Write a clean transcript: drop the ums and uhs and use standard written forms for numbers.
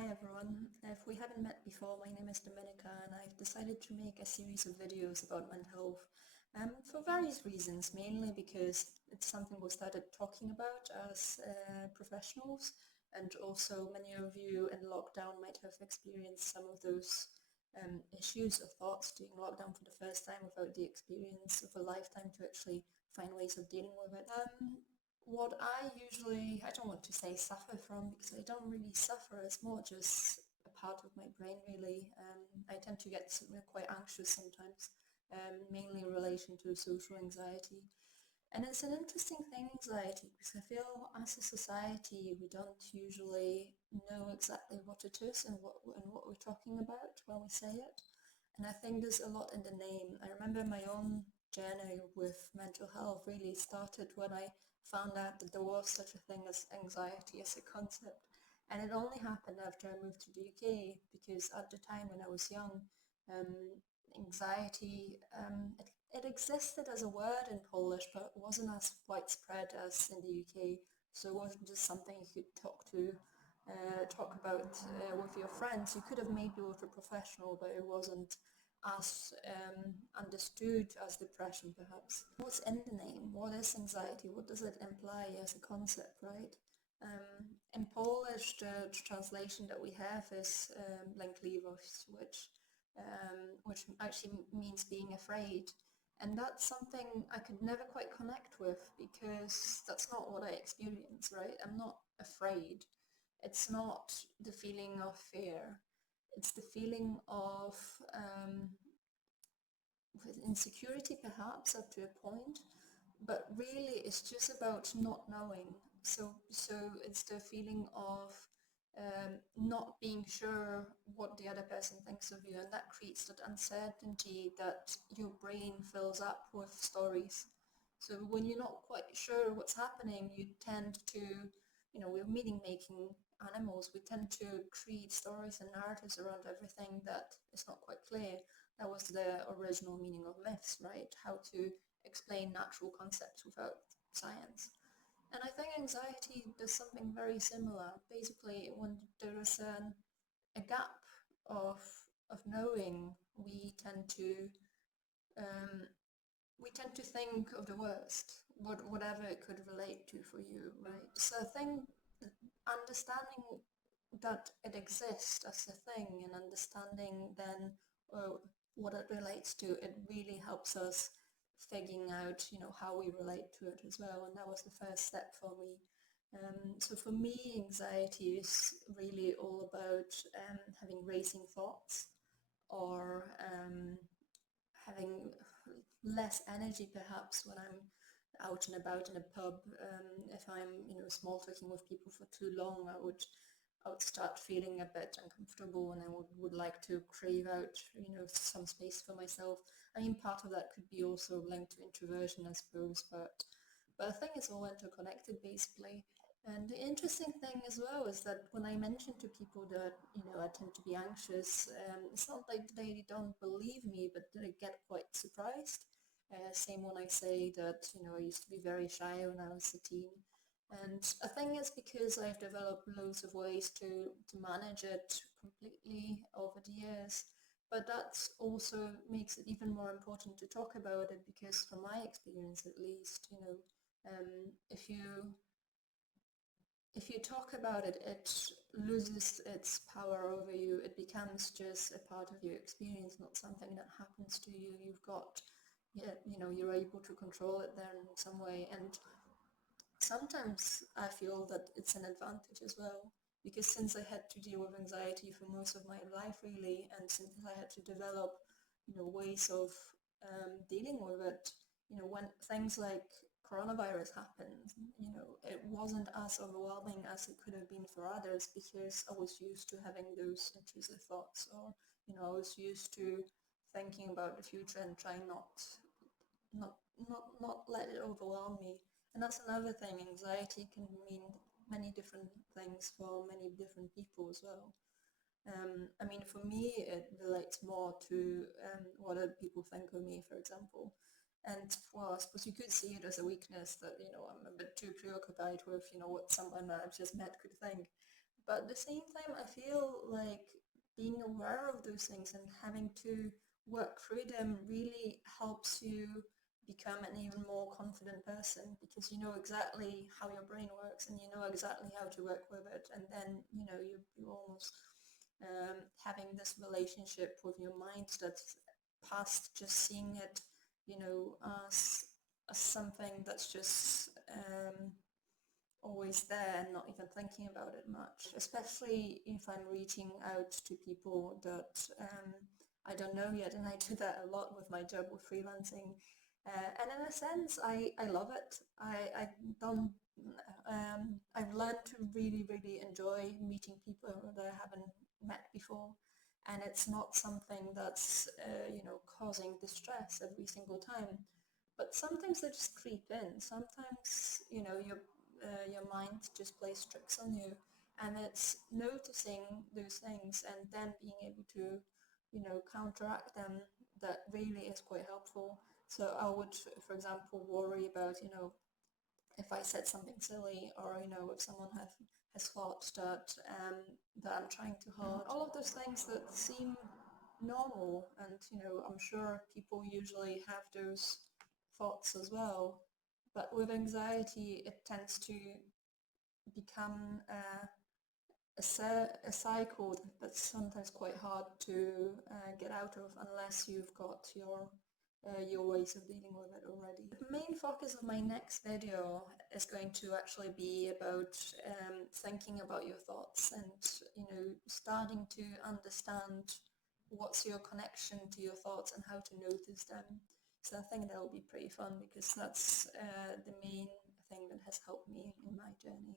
Hi everyone. If we haven't met before, my name is Dominica and I've decided to make a series of videos about mental health for various reasons, mainly because it's something we started talking about as professionals, and also many of you in lockdown might have experienced some of those issues or thoughts during lockdown for the first time without the experience of a lifetime to actually find ways of dealing with it. What I don't want to say suffer from, because I don't really suffer, it's more just a part of my brain really. I tend to get quite anxious sometimes, mainly in relation to social anxiety. And it's an interesting thing, anxiety, because I feel as a society we don't usually know exactly what it is and what we're talking about when we say it. And I think there's a lot in the name. I remember my own journey with mental health really started when I found out that there was such a thing as anxiety as a concept. And it only happened after I moved to the UK, because at the time when I was young, um, anxiety, it existed as a word in Polish, but it wasn't as widespread as in the UK. So it wasn't just something you could talk about with your friends. You could have maybe with a professional, but it wasn't as understood as depression, perhaps. What's in the name? What is anxiety? What does it imply as a concept, right? In Polish, the translation that we have is lękliwość, which actually means being afraid. And that's something I could never quite connect with, because that's not what I experience, right? I'm not afraid. It's not the feeling of fear. It's the feeling of with insecurity, perhaps, up to a point, but really it's just about not knowing. So it's the feeling of not being sure what the other person thinks of you, and that creates that uncertainty that your brain fills up with stories. So when you're not quite sure what's happening, you tend to, we're meaning making animals, we tend to create stories and narratives around everything that is not quite clear. That was the original meaning of myths, right? How to explain natural concepts without science. And I think anxiety does something very similar. Basically, when there is a gap of knowing, um, we tend to think of the worst, whatever it could relate to for you, right? So I think understanding that it exists as a thing, and understanding then what it relates to, it really helps us figuring out, how we relate to it as well. And that was the first step for me. So for me, anxiety is really all about having racing thoughts, or having less energy perhaps when I'm out and about in a pub. If I'm, small talking with people for too long, I would start feeling a bit uncomfortable, and I would like to crave out, some space for myself. I mean, part of that could be also linked to introversion, I suppose, but I think it's all interconnected, basically. And the interesting thing as well is that when I mention to people that, I tend to be anxious, it's not like they don't believe me, but they get quite surprised. Same when I say that, I used to be very shy when I was a teen. And I think it's because I've developed loads of ways to manage it completely over the years. But that also makes it even more important to talk about it, because from my experience at least, um, if you if you talk about it, it loses its power over you. It becomes just a part of your experience, not something that happens to you. You've got, yeah, you're able to control it there in some way. And sometimes I feel that it's an advantage as well, because since I had to deal with anxiety for most of my life really, and since I had to develop, ways of dealing with it, when things like coronavirus happened, it wasn't as overwhelming as it could have been for others, because I was used to having those intrusive thoughts, or, I was used to thinking about the future and trying not not let it overwhelm me. And that's another thing. Anxiety can mean many different things for many different people as well. I mean, for me, it relates more to what other people think of me, for example. And well, I suppose you could see it as a weakness that, I'm a bit too preoccupied with, what someone I've just met could think. But at the same time, I feel like being aware of those things and having to work through them really helps you become an even more confident person, because you know exactly how your brain works and you know exactly how to work with it, and then you almost having this relationship with your mind that's past just seeing it as something that's just always there and not even thinking about it much, especially if I'm reaching out to people that I don't know yet, and I do that a lot with my job with freelancing. And in a sense, I love it. I don't. I've learned to really, really enjoy meeting people that I haven't met before, and it's not something that's causing distress every single time. But sometimes they just creep in. Sometimes your mind just plays tricks on you, and it's noticing those things and then being able to counteract them that really is quite helpful. So I would, for example, worry about if I said something silly, or if someone has thought that I'm trying too hard. All of those things that seem normal, and I'm sure people usually have those thoughts as well. But with anxiety, it tends to become a cycle that's sometimes quite hard to get out of unless you've got your ways of dealing with it already. The main focus of my next video is going to actually be about thinking about your thoughts and starting to understand what's your connection to your thoughts and how to notice them. So I think that will be pretty fun, because that's the main thing that has helped me in my journey.